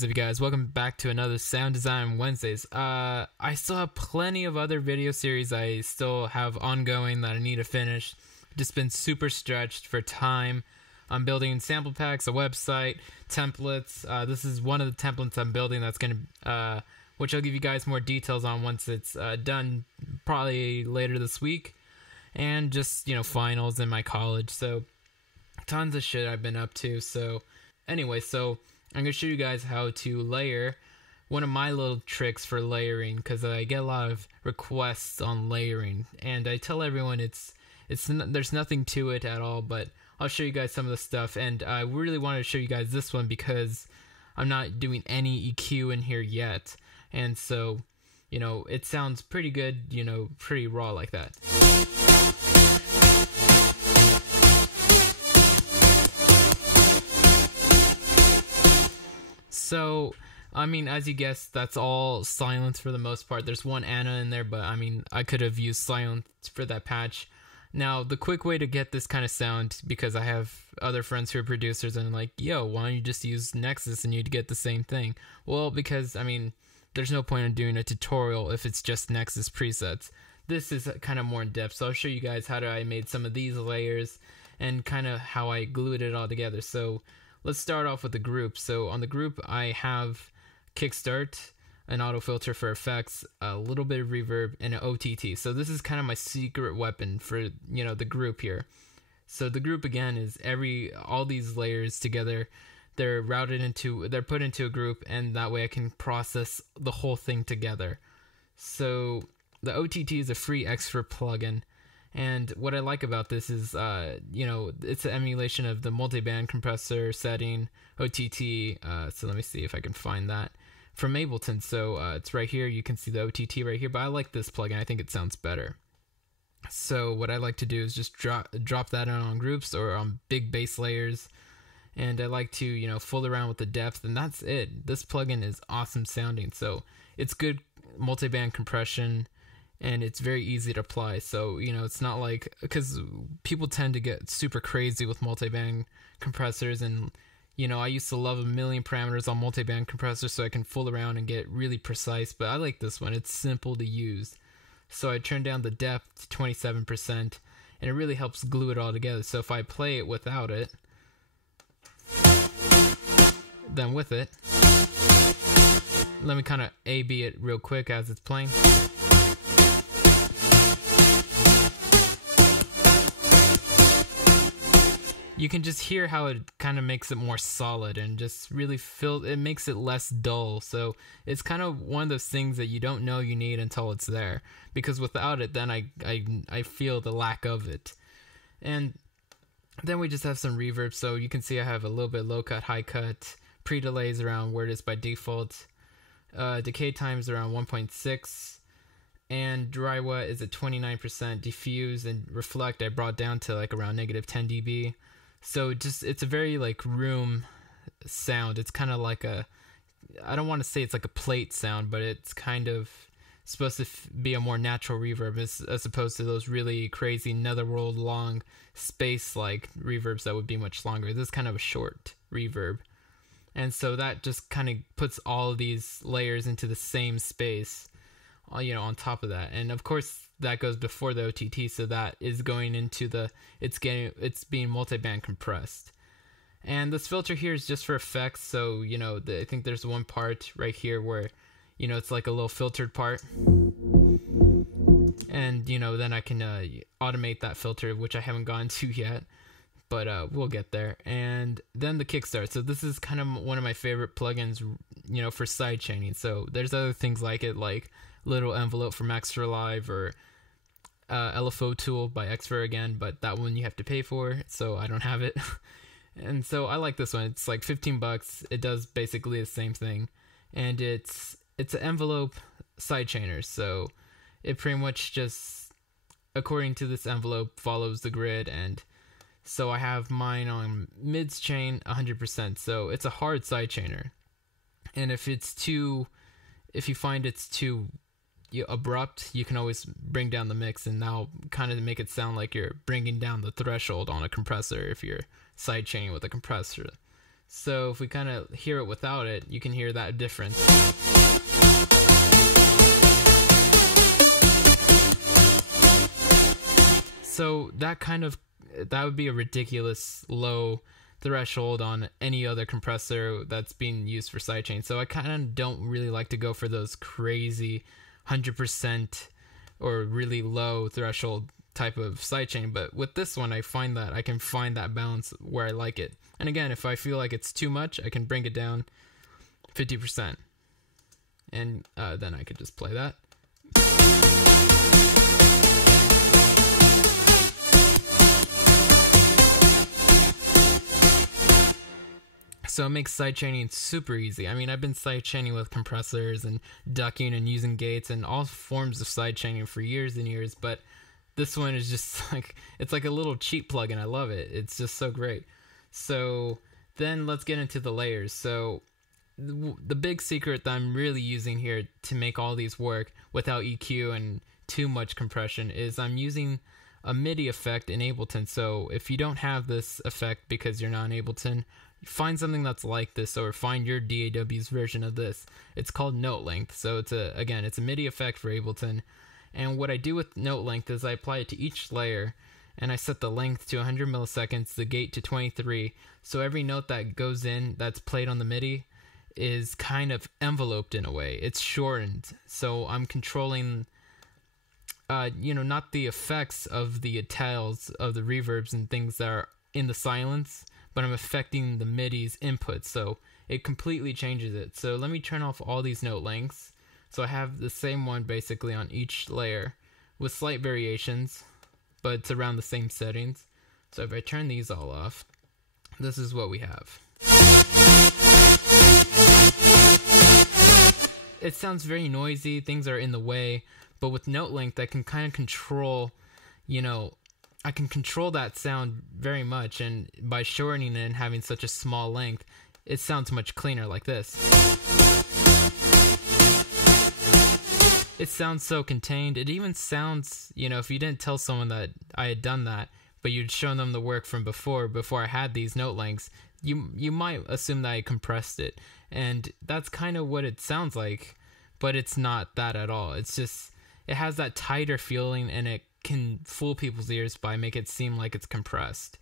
What is up, you guys? Welcome back to another Sound Design Wednesdays. I still have plenty of other video series I still have ongoing that I need to finish. Just been super stretched for time. I'm building sample packs, a website, templates. This is one of the templates I'm building that's gonna, which I'll give you guys more details on once it's done, probably later this week. And just, finals in my college. So tons of shit I've been up to. So anyway, I'm going to show you guys how to layer. One of my little tricks for layering, because I get a lot of requests on layering, and I tell everyone there's nothing to it at all, but I'll show you guys some of the stuff. And I really wanted to show you guys this one because I'm not doing any EQ in here yet, and so it sounds pretty good, pretty raw like that. So, as you guessed, that's all silence for the most part. There's one A.N.A in there, but I could have used silence for that patch. Now, the quick way to get this kind of sound, because I have other friends who are producers and like, yo, why don't you just use Nexus and you'd get the same thing? Well, because, there's no point in doing a tutorial if it's just Nexus presets. This is kind of more in depth, so I'll show you guys how I made some of these layers and kind of how I glued it all together. So let's start off with the group. So on the group, I have kickstart, an auto filter for effects, a little bit of reverb, and an OTT. So this is kind of my secret weapon for the group here. So the group again is all these layers together. They're put into a group, and that way I can process the whole thing together. So the OTT is a free extra plugin. And what I like about this is, it's an emulation of the multiband compressor setting, OTT. So let me see if I can find that from Ableton. So it's right here. You can see the OTT right here, but I like this plugin. I think it sounds better. So what I like to do is just drop that on groups or on big bass layers. And I like to, fool around with the depth, and that's it. This plugin is awesome sounding. So it's good multiband compression, and it's very easy to apply. So, it's not like, because people tend to get super crazy with multiband compressors, and, I used to love a million parameters on multiband compressors so I can fool around and get really precise, but I like this one. It's simple to use. So I turned down the depth to 27%, and it really helps glue it all together. So if I play it without it, then with it, let me kind of A-B it real quick as it's playing. You can just hear how it kind of makes it more solid and just really it makes it less dull. So it's kind of one of those things that you don't know you need until it's there, because without it, then I feel the lack of it. And then we just have some reverb. So you can see I have a little bit low cut, high cut, pre-delays around where it is by default. Decay times around 1.6. And dry wet is at 29%. Diffuse and reflect I brought down to like around -10 dB. So it's a very like room sound. It's kind of like I don't want to say it's like a plate sound, but it's kind of supposed to be a more natural reverb as opposed to those really crazy netherworld long space like reverbs that would be much longer. This is kind of a short reverb. And so that just kind of puts all of these layers into the same space, on top of that. And of course that goes before the OTT, so that is going into it's being multiband compressed. And this filter here is just for effects. So I think there's one part right here where it's like a little filtered part, and then I can automate that filter, which I haven't gone to yet, but we'll get there. And then the kickstart. So this is kind of one of my favorite plugins, for sidechaining. So there's other things like it, like Little Envelope from Extra Live, or LFO Tool by Xfer again, but that one you have to pay for, so I don't have it. And so I like this one. It's like $15. It does basically the same thing, and it's an envelope sidechainer. So it pretty much just, according to this envelope, follows the grid. And so I have mine on mids chain 100%. So it's a hard sidechainer, and if you find it's too abrupt, you can always bring down the mix, and that'll kind of make it sound like you're bringing down the threshold on a compressor if you're sidechaining with a compressor. So if we kind of hear it without it, you can hear that difference. So that would be a ridiculous low threshold on any other compressor that's being used for sidechain. So I kind of don't really like to go for those crazy 100% or really low threshold type of sidechain. But with this one, I find that I can find that balance where I like it. And again, if I feel like it's too much, I can bring it down 50%. And then I could just play that. So it makes sidechaining super easy. I mean, I've been sidechaining with compressors and ducking and using gates and all forms of sidechaining for years and years, but this one is just like, it's like a little cheap plugin. I love it. It's just so great. So then let's get into the layers. So the big secret that I'm really using here to make all these work without EQ and too much compression is I'm using a MIDI effect in Ableton. So if you don't have this effect because you're not in Ableton, find something that's like this, or find your DAW's version of this. It's called note length. So it's a MIDI effect for Ableton. And what I do with note length is I apply it to each layer, and I set the length to 100 milliseconds, the gate to 23. So every note that goes in that's played on the MIDI is kind of enveloped in a way. It's shortened. So I'm controlling, not the effects of the tails of the reverbs and things that are in the silence, but I'm affecting the MIDI's input. So it completely changes it. So let me turn off all these note lengths. So I have the same one basically on each layer with slight variations, but it's around the same settings. So if I turn these all off, this is what we have. It sounds very noisy, things are in the way, but with note length I can kind of control, I can control that sound very much, and by shortening it and having such a small length, it sounds much cleaner like this. It sounds so contained. It even sounds, if you didn't tell someone that I had done that, but you'd shown them the work from before I had these note lengths, you might assume that I compressed it. And that's kind of what it sounds like, but it's not that at all. It's just, it has that tighter feeling, and it can fool people's ears by make it seem like it's compressed.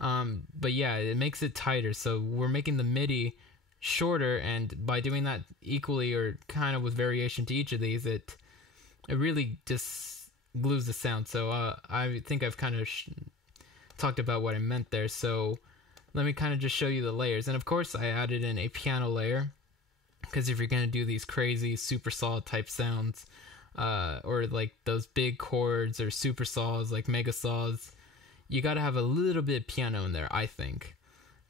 But yeah, it makes it tighter. So we're making the MIDI shorter, and by doing that equally or kind of with variation to each of these, it really just glues the sound. So I think I've kind of talked about what I meant there. So let me kind of just show you the layers. And of course I added in a piano layer, because if you're going to do these crazy super saw type sounds, or like those big chords or super saws like Megasaws, you got to have a little bit of piano in there, I think.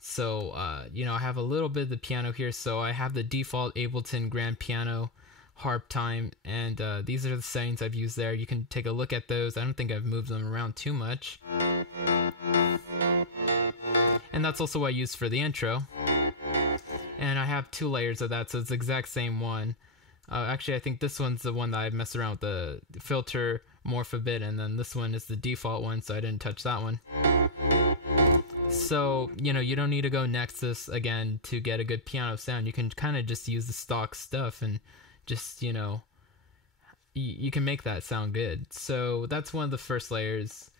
So, I have a little bit of the piano here. So I have the default Ableton grand piano harp time, and these are the settings I've used there. You can take a look at those. I don't think I've moved them around too much. And that's also what I used for the intro. And I have 2 layers of that, so it's the exact same one. Actually, I think this one's the one that I messed around with the filter morph a bit, and then this one is the default one, so I didn't touch that one. So, you don't need to go Nexus again to get a good piano sound. You can kind of just use the stock stuff and just, you can make that sound good. So that's one of the first layers.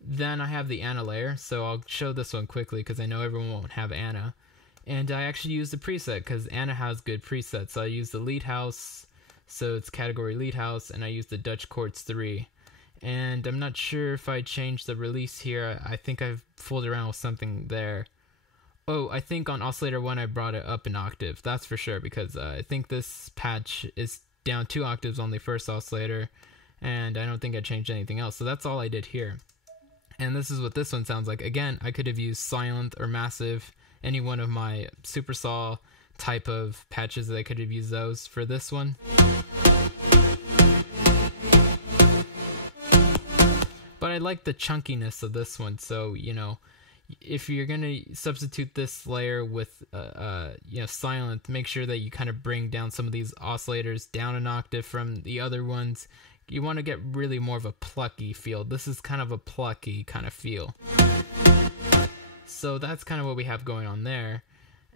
Then I have the A.N.A layer, so I'll show this one quickly because I know everyone won't have A.N.A. And I actually used a preset because A.N.A has good presets. So I used the lead house, so it's category lead house, and I used the Dutch Chords 3. And I'm not sure if I changed the release here. I think I've fooled around with something there. Oh, I think on Oscillator 1 I brought it up an octave. That's for sure, because I think this patch is down 2 octaves on the first oscillator, and I don't think I changed anything else. So that's all I did here. And this is what this one sounds like. Again, I could have used silent or massive, any one of my super saw type of patches that I could have used those for this one. But I like the chunkiness of this one, so, if you're going to substitute this layer with, silent, make sure that you kind of bring down some of these oscillators down an octave from the other ones. You want to get really more of a plucky feel. This is kind of a plucky kind of feel. So that's kind of what we have going on there.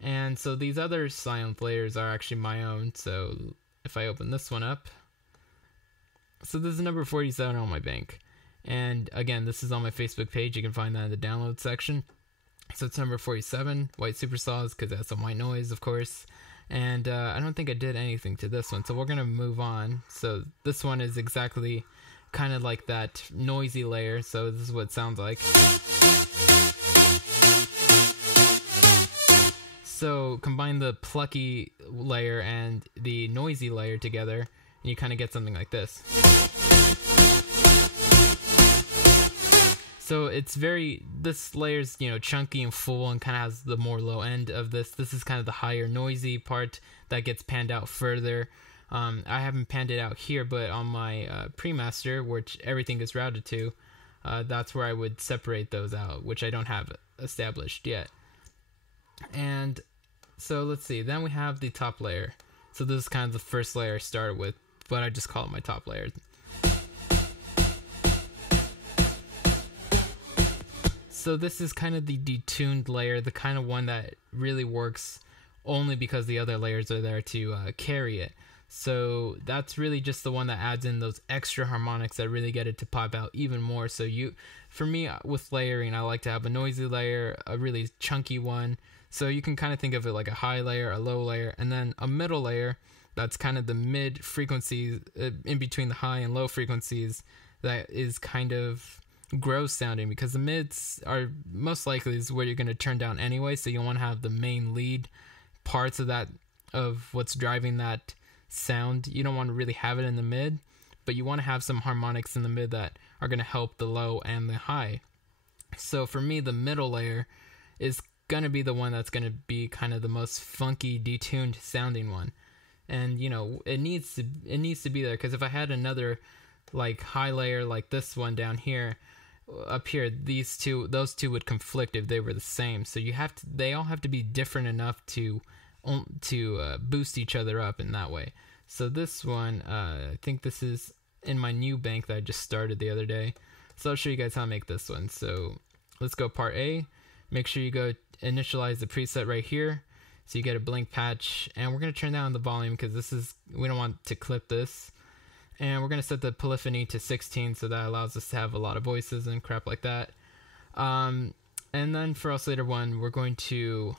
And so these other silent layers are actually my own. So if I open this one up, so this is number 47 on my bank. And again, this is on my Facebook page. You can find that in the download section. So it's number 47, white supersaws, because it has some white noise, of course. And I don't think I did anything to this one, so we're going to move on. So this one is exactly kind of like that noisy layer, so this is what it sounds like. So combine the plucky layer and the noisy layer together, and you kind of get something like this. So it's this layer's, chunky and full and kind of has the more low end of this. This is kind of the higher noisy part that gets panned out further. I haven't panned it out here, but on my pre-master, which everything is routed to, that's where I would separate those out, which I don't have established yet. And so let's see, then we have the top layer. So this is kind of the first layer I started with, but I just call it my top layer. So this is kind of the detuned layer, the kind of one that really works only because the other layers are there to carry it. So that's really just the one that adds in those extra harmonics that really get it to pop out even more. So for me, with layering, I like to have a noisy layer, a really chunky one. So you can kind of think of it like a high layer, a low layer, and then a middle layer that's kind of the mid frequencies in between the high and low frequencies that is kind of gross sounding, because the mids are most likely is where you're going to turn down anyway, so you want to have the main lead parts of what's driving that sound. You don't want to really have it in the mid, but you want to have some harmonics in the mid that are going to help the low and the high. So for me, the middle layer is going to be the one that's going to be kind of the most funky, detuned sounding one. And it needs to be there, because if I had another like high layer like this one down here, up here, those two would conflict if they were the same. So they all have to be different enough to boost each other up in that way. So this one, I think this is in my new bank that I just started the other day. So I'll show you guys how to make this one. So let's go part A. Make sure you go initialize the preset right here, so you get a blank patch, and we're going to turn down the volume because we don't want to clip this. And we're going to set the polyphony to 16, so that allows us to have a lot of voices and crap like that. And then for oscillator 1, we're going to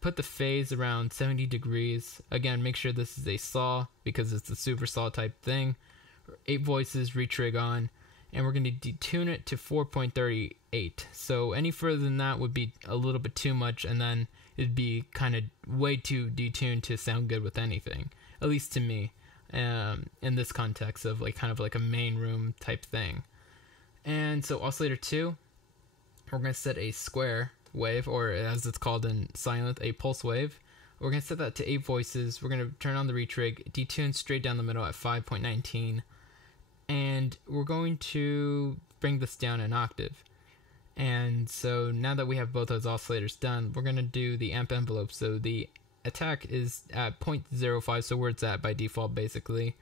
put the phase around 70 degrees. Again, make sure this is a saw, because it's a super saw type thing. 8 voices, retrig on. And we're going to detune it to 4.38. So any further than that would be a little bit too much, and then it'd be kind of way too detuned to sound good with anything, at least to me. In this context of kind of like a main room type thing. And so oscillator 2, we're going to set a square wave, or as it's called in silent, a pulse wave. We're going to set that to 8 voices. We're going to turn on the retrig, detune straight down the middle at 5.19, and we're going to bring this down an octave. And so now that we have both those oscillators done, we're going to do the amp envelope. So the attack is at 0.05, so where it's at by default basically.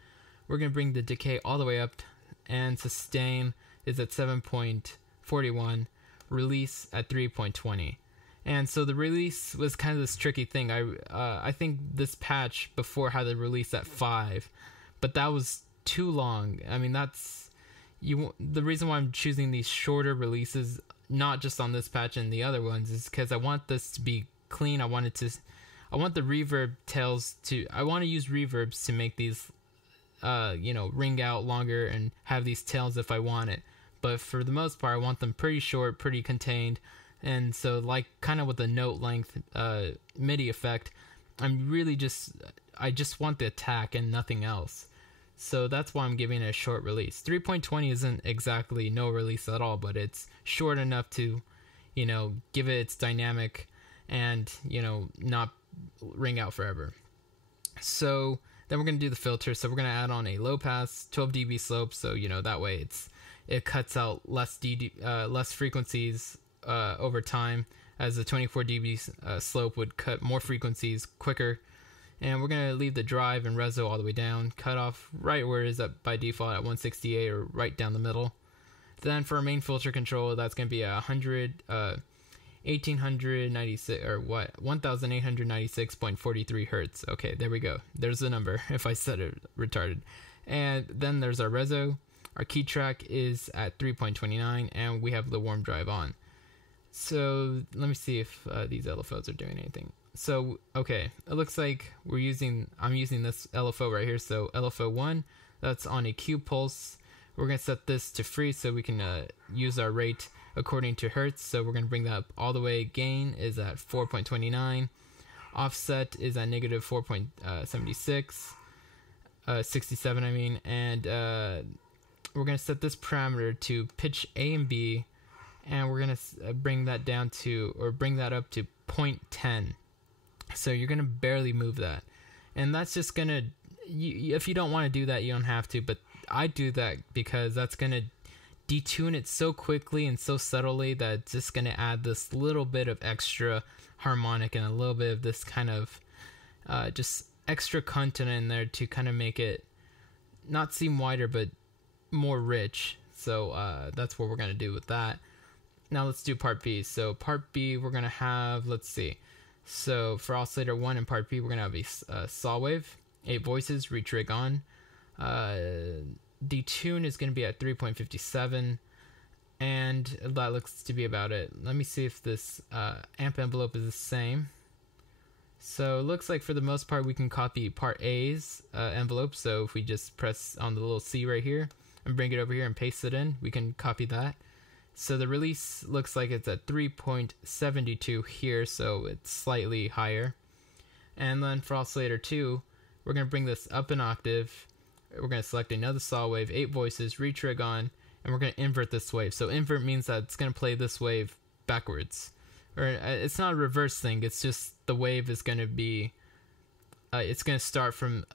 We're going to bring the decay all the way up, and sustain is at 7.41, release at 3.20. And so the release was kind of this tricky thing. I think this patch before had the release at 5, but that was too long. I mean, the reason why I'm choosing these shorter releases, not just on this patch and the other ones, is because I want this to be clean. I want the reverb tails I want to use reverbs to make these, ring out longer and have these tails if I want it. But for the most part, I want them pretty short, pretty contained. And so kind of with the note length MIDI effect, I just want the attack and nothing else. So that's why I'm giving it a short release. 3.20 isn't exactly no release at all, but it's short enough to, give it its dynamic and, not ring out forever. So then we're going to do the filter. So we're going to add on a low pass, 12 dB slope. So, that way it cuts out less frequencies over time, as the 24 dB slope would cut more frequencies quicker. And we're going to leave the drive and reso all the way down, cut off right where it is at by default at 168, or right down the middle. Then for our main filter control, that's going to be 100 1896 or what 1896.43 hertz. Okay, there we go. There's the number if I said it retarded. And then there's our reso. Our key track is at 3.29, and we have the warm drive on. So let me see if these LFOs are doing anything. So okay, it looks like I'm using this LFO right here. So LFO 1, that's on a Q pulse. We're gonna set this to free so we can use our rate according to hertz. So we're gonna bring that up all the way. Gain is at 4.29. Offset is at negative 4.76. 67 I mean. And we're gonna set this parameter to pitch A and B, and we're gonna bring that up to 0.10. So you're gonna barely move that, and that's just gonna, if you don't want to do that, you don't have to, but I do that because that's gonna detune it so quickly and so subtly that it's just gonna add this little bit of extra harmonic and a little bit of this kind of just extra content in there to kind of make it not seem wider but more rich. So that's what we're gonna do with that. Now let's do part B. So part B, we're gonna have, let's see. So for oscillator 1 in part B, we're gonna have a saw wave, 8 voices, retrig on. Detune is gonna be at 3.57, and that looks to be about it. Let me see if this amp envelope is the same. So it looks like for the most part we can copy part A's envelope. So if we just press on the little C right here and bring it over here and paste it in, we can copy that. So the release looks like it's at 3.72 here, so it's slightly higher. And then for oscillator 2, we're going to bring this up an octave. We're going to select another saw wave, 8 voices, retrig on, and we're going to invert this wave. So invert means that it's going to play this wave backwards. Or it's not a reverse thing, it's just the wave is going to be, it's going to start from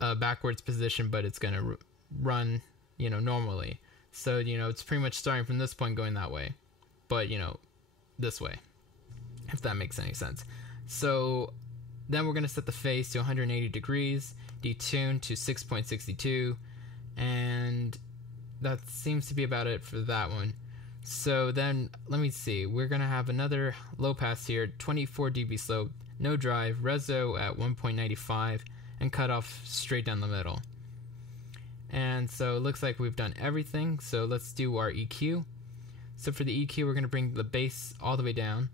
a backwards position, but it's going to run, normally. So, it's pretty much starting from this point going that way, but, this way, if that makes any sense. So then we're going to set the phase to 180 degrees, detune to 6.62, and that seems to be about it for that one. So then, let me see, we're going to have another low pass here, 24 dB slope, no drive, reso at 1.95, and cut off straight down the middle. And so it looks like we've done everything. So let's do our EQ. So for the EQ, we're going to bring the bass all the way down,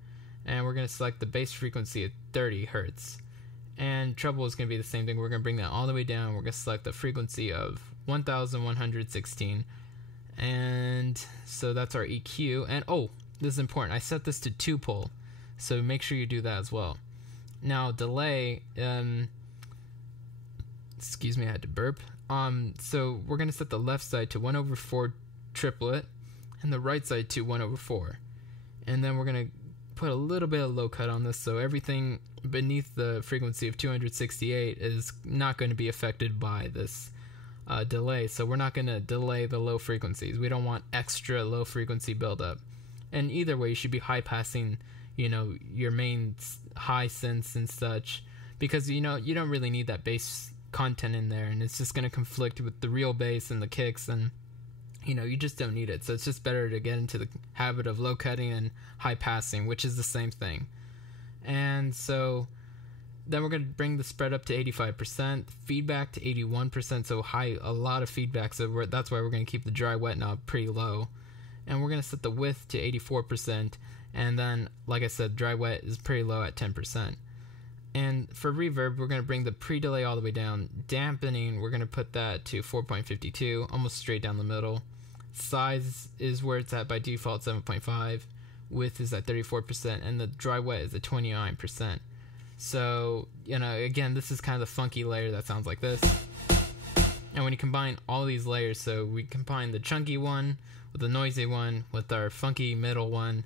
and we're going to select the bass frequency at 30 hertz. And treble is going to be the same thing. We're going to bring that all the way down. We're going to select the frequency of 1116. And so that's our EQ. And oh, this is important. I set this to 2-pole. So make sure you do that as well. Now delay, excuse me, I had to burp. So we're going to set the left side to 1/4 triplet and the right side to 1/4. And then we're going to put a little bit of low cut on this, so everything beneath the frequency of 268 is not going to be affected by this delay. So we're not going to delay the low frequencies. We don't want extra low frequency buildup. And either way, you should be high passing, your main high synths and such, because you don't really need that bass content in there, and it's just going to conflict with the real bass and the kicks, and you just don't need it. So it's just better to get into the habit of low cutting and high passing, which is the same thing. And so then we're going to bring the spread up to 85%, feedback to 81%, so high, a lot of feedback, so that's why we're going to keep the dry wet knob pretty low. And we're going to set the width to 84%, and then, like I said, dry wet is pretty low at 10%. And for reverb, we're going to bring the pre-delay all the way down. Dampening, we're going to put that to 4.52, almost straight down the middle. Size is where it's at by default, 7.5. Width is at 34%, and the dry wet is at 29%. So, again, this is kind of the funky layer that sounds like this. And when you combine all these layers, so we combine the chunky one with the noisy one with our funky middle one.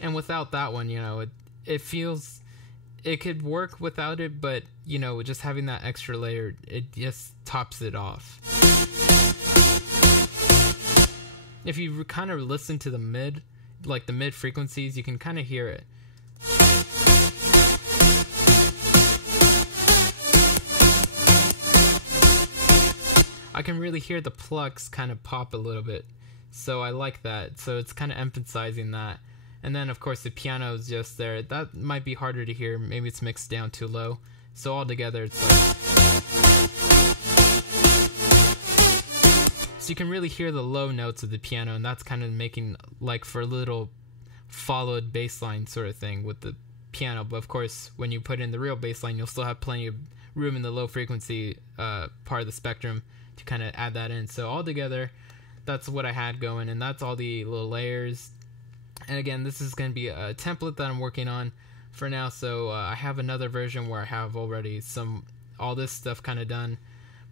And without that one, it feels, it could work without it, but just having that extra layer, it just tops it off. If you kind of listen to the mid frequencies, you can kind of hear it. I can really hear the plucks kind of pop a little bit. So I like that. So it's kind of emphasizing that. And then of course the piano is just there. That might be harder to hear. Maybe it's mixed down too low. So all together it's like, so you can really hear the low notes of the piano, and that's kind of making like for a little followed bass line sort of thing with the piano. But of course when you put in the real bass line, you'll still have plenty of room in the low frequency part of the spectrum to kind of add that in. So all together, that's what I had going, and that's all the little layers. And again, this is going to be a template that I'm working on for now. So I have another version where I have already all this stuff kind of done,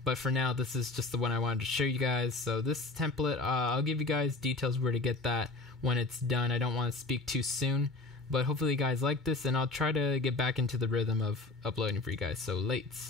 but for now this is just the one I wanted to show you guys. So this template, I'll give you guys details where to get that when it's done. I don't want to speak too soon, but hopefully you guys like this, and I'll try to get back into the rhythm of uploading for you guys. So lates.